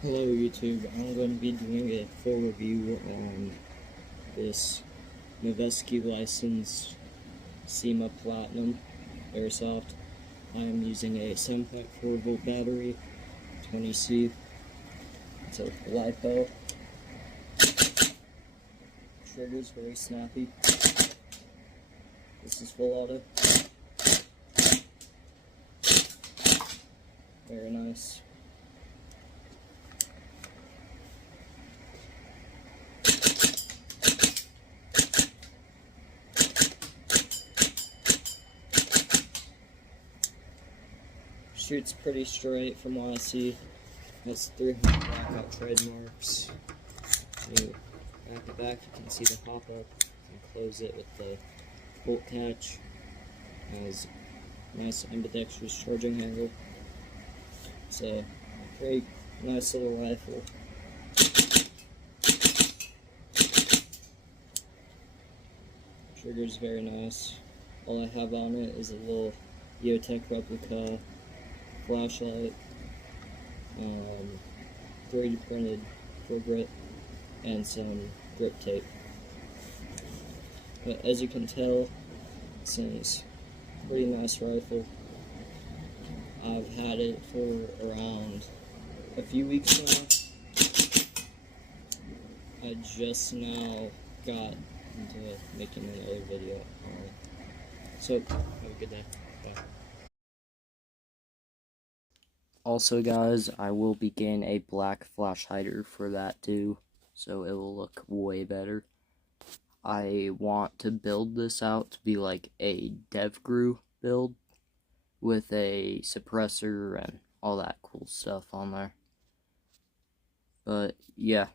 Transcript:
Hello YouTube, I'm going to be doing a full review on this Noveske licensed Cyma Platinum Airsoft. I am using a 7.4 volt battery, 20C. It's a LiPo. Trigger's very snappy. This is full auto. Very nice. Shoots pretty straight from what I see. Has 300 blackout trademarks. You back it back, you can see the pop up and close it with the bolt catch. Has nice ambidextrous charging handle. It's a very nice little rifle. Trigger's very nice. All I have on it is a little EOTech replica flashlight, 3D printed full grip, and some grip tape. But as you can tell, this is a pretty nice rifle. I've had it for around a few weeks now. I just now got into making another video on it. So, have a good day. Bye. Also guys, I will be getting a black flash hider for that too, so it will look way better. I want to build this out to be like a DevGru build with a suppressor and all that cool stuff on there. But yeah.